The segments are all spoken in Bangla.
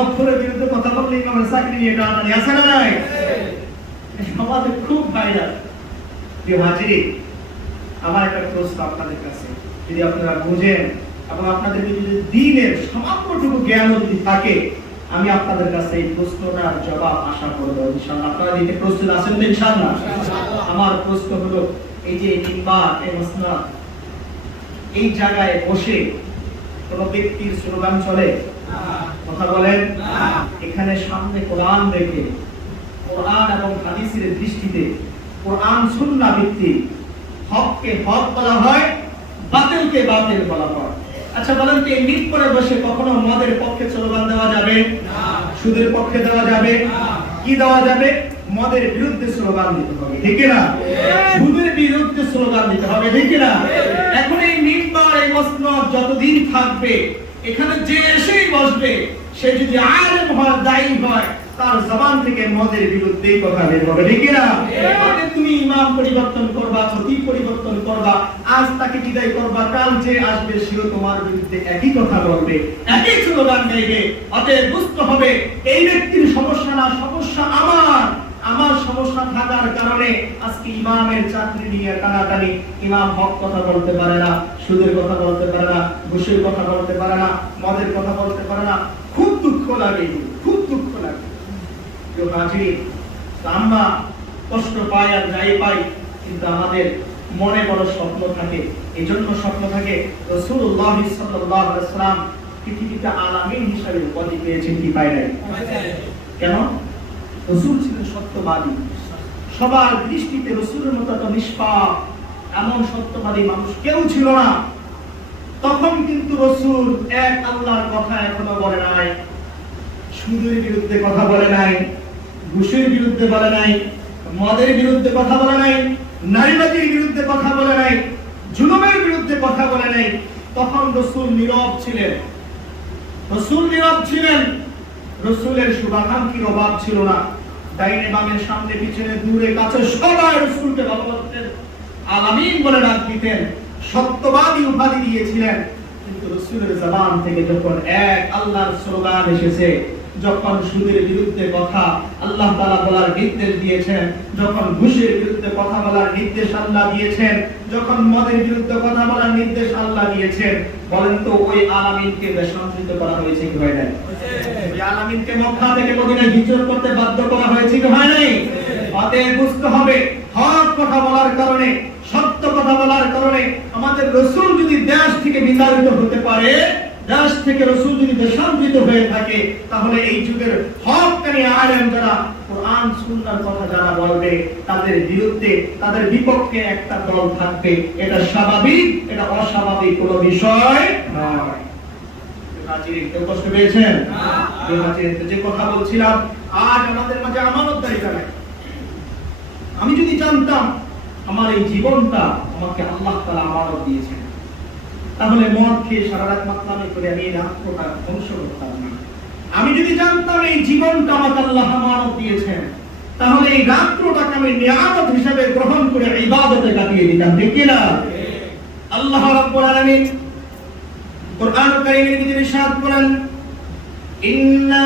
মদখোরের বিরুদ্ধে কথা বললে ইমামের চাকরি নিয়ে টানাটানি আছে না নাই? সমাজে খুব ভাইরাল। প্রিয় হাজির, আমার একটা প্রশ্ন আপনাদের কাছে, যদি আপনারা বুঝেন এবং আপনাদের যদি দ্বীনের সামান্যটুকু জ্ঞান যদি থাকে, আমি আপনাদের কাছে এই প্রশ্নটার জবাব আশা করব ইনশাআল্লাহ। আপনারা দিতে প্রস্তুত আছেন তো ইনশাআল্লাহ? আমার প্রশ্ন হলো, এই যে মিম্বার, এই মাসনাদ, এই জায়গায় বসে কোন ব্যক্তির স্লোগান চলে? কথা বলেন। এখানে সামনে কোরআন রেখে, কোরআন এবং হাদিসের দৃষ্টিতে, কোরআন সুন্নাহ ভিত্তিক হককে হক বলা হয়, বাতিলকে বাতিল বলা হয়। আচ্ছা বলেন তো, এই মিট করে বসে কখনো মদের পক্ষে স্লোগান দেওয়া যাবে না? সুদের পক্ষে দেওয়া যাবে না? কি দেওয়া যাবে? মদের বিরুদ্ধে স্লোগান দিতে হবে, ঠিক না? সুদের বিরুদ্ধে স্লোগান দিতে হবে, ঠিক না? এখন এই মিম্বার, এই মসনদ যতদিন থাকবে, এখানে যে এসেই বসবে, সে যদি আলেম হয়, দায়ী হয়, তার জবান থেকে মদের বিরুদ্ধেই কথা বের হবে, ঠিক না? মানে তুমি ইমাম পরিবর্তন করবা, খতিব পরিবর্তন করবা, আজ তাকে বিদায় করবা, কাল যে আসবে সেও তোমার বিরুদ্ধে একই কথা বলবে, একই স্লোগান গাইবে। অতএব বুঝতে হবে, এই ব্যক্তির সমস্যা না, সমস্যা আমার সমস্যা থাকার কারণে আজকে ইমামের চাকরি নিয়ে টানাটানি। ইমাম হক কথা বলতে পারে না, সুদের কথা বলতে পারে না, ঘুষের কথা বলতে পারে না, মদের কথা বলতে পারে না। খুব দুঃখ লাগে, খুব দুঃখ লাগে। আমরা কষ্ট পাই আর যাই পাই, কিন্তু আমাদের মনে বড় স্বপ্ন থাকে। এই জন্য স্বপ্ন থাকে, রাসূলুল্লাহ সাল্লাল্লাহু আলাইহি ওয়াসাল্লাম পৃথিবীতে আলামিন হিসেবে উপাধি পেয়েছেন, কি পায় নাই? কেন? রাসূল ছিলেন সত্যবাদী। সবার দৃষ্টিতে রাসূলের মতো এত নিষ্পাপ, এমন সত্যবাদী মানুষ কেউ ছিল না। তখন কিন্তু রাসূল এক আল্লাহর কথা এখনো বলে নাই, সুদের বিরুদ্ধে কথা বলে নাই, ঘুষের বিরুদ্ধে বলে নাই, মদের বিরুদ্ধে কথা বলে নাই, নারীবাদীর বিরুদ্ধে কথা বলে নাই, জুলুমের বিরুদ্ধে কথা বলে নাই। তখন রাসূল নীরব ছিলেন। রাসূল নীরব ছিলেন। রাসূলের শুভাকাঙ্ক্ষীর অভাব ছিল না। ডাইনে বামে, সামনে পিছনে, দূরে কাছে সবাই রাসূলকে ভালোবাসতেন, আলামিন বলে ডাক দিতেন, সত্যবাদী উপাধি দিয়েছিলেন। কিন্তু রাসূলের জবান থেকে যখন এক আল্লাহর স্লোগান এসেছে, যখন সুদের বিরুদ্ধে কথা আল্লাহ তাআলা বলার নির্দেশ দিয়েছেন, যখন ঘুষের বিরুদ্ধে কথা বলার নির্দেশ আল্লাহ দিয়েছেন, যখন মদের বিরুদ্ধে কথা বলার নির্দেশ আল্লাহ দিয়েছেন, বলেন তো ওই আলামিনকে দেশান্তরিত করা হয়েছে কি হয় নাই? ওই আলামিনকে মক্কা থেকে মদিনায় হিজরত করতে বাধ্য করা হয়েছে কি হয় নাই? অতএব বুঝতে হবে, হক কথা বলার কারণে, সত্য কথা বলার কারণে আমাদের রাসূল যদি দেশ থেকে বিতাড়িত হতে পারে, দেশ থেকে রাসূল যদি দেশান্তরিত হয়ে থাকে, তাহলে এই যুগের হককারী আলেম যারা কোরআন সুন্নাহর কথা যারা বলবে, তাদের বিরুদ্ধে, তাদের বিপক্ষে একটা দল থাকবে। এটা স্বাভাবিক, এটা অস্বাভাবিক কোনো বিষয় নয়। হাজির, কেউ কষ্ট পেয়েছেন? হাজির, যে কথা বলছিলাম, আজ আমাদের মাঝে আমানতদারিতা নাই। আমি যদি জানতাম আমার এই জীবনটা আমাকে আল্লাহ তাআলা আমানত দিয়েছেন, তাহলে মদ খেয়ে সারা রাত মাতলামি করে আমি এই রাত্রটা ধ্বংস করতাম না। আমি যদি জানতাম এই জীবনটা আমাকে আল্লাহ আমানত দিয়েছেন, তাহলে এই রাত্রটাকে আমি নিয়ামত হিসেবে গ্রহণ করে ইবাদতে কাটিয়ে দিতাম, ঠিক কি না? আল্লাহ রাব্বুল আলামিন কুরআন কারীমের ভিতরে ইরশাদ করেন, ইন্না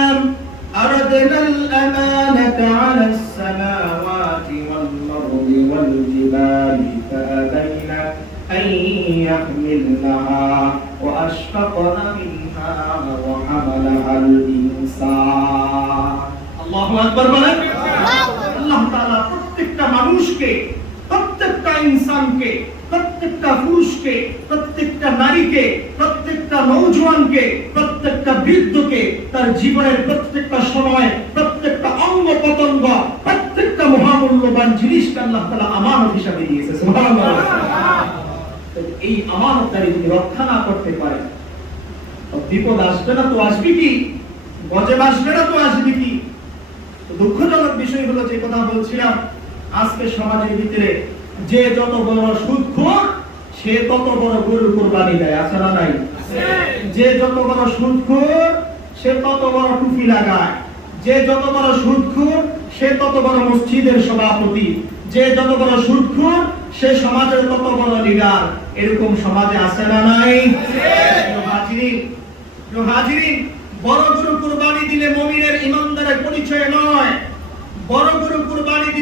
আরাদনাল আমানাতা আলাস সামাওয়াতি ওয়াল আরদি ওয়াল জিবালি ফাআবাইনা أن يحملنها وأشفقن منها وحملها الإنسان الله أكبر বলেন। আল্লাহ তাআলা প্রত্যেকটা মানুষকে, প্রত্যেকটা ইনসানকে, প্রত্যেকটা পুরুষকে, প্রত্যেকটা নারীকে, প্রত্যেকটা নওজোয়ানকে, প্রত্যেকটা বৃদ্ধকে তার জীবনের প্রত্যেকটা সময়, প্রত্যেকটা অঙ্গ প্রত্যঙ্গ, প্রত্যেকটা মহামূল্যবান জিনিসকে আল্লাহ তাআলা আমানত হিসেবে দিয়েছে। সুবহানাল্লাহ। এই আমানতদারি যদি রক্ষা না করতে পারে, বিপদ আসবে না তো আসবে কি? গজব আসবে না তো আসবে কি? দুঃখজনক বিষয় হলো, যে কথা বলছিলাম, আজকে সমাজের ভিতরে যে যত বড় সুদখোর, সে তত বড় গরুর কুরবানি দেয়, আছে না নাই? যে যত বড় সুদখোর, সে তত বড় টুপি লাগায়। যে যত বড় সুদখোর, সে তত বড় মসজিদের সভাপতি। যে যত বড় সুদখোর, সে সমাজের তত বড় লিডার। এরকম সমাজে আছে না নাই? হাজিরিন, বড় গরু কুরবানি দিলে মুমিনের ইমানদারের পরিচয় নয়। বড় গরু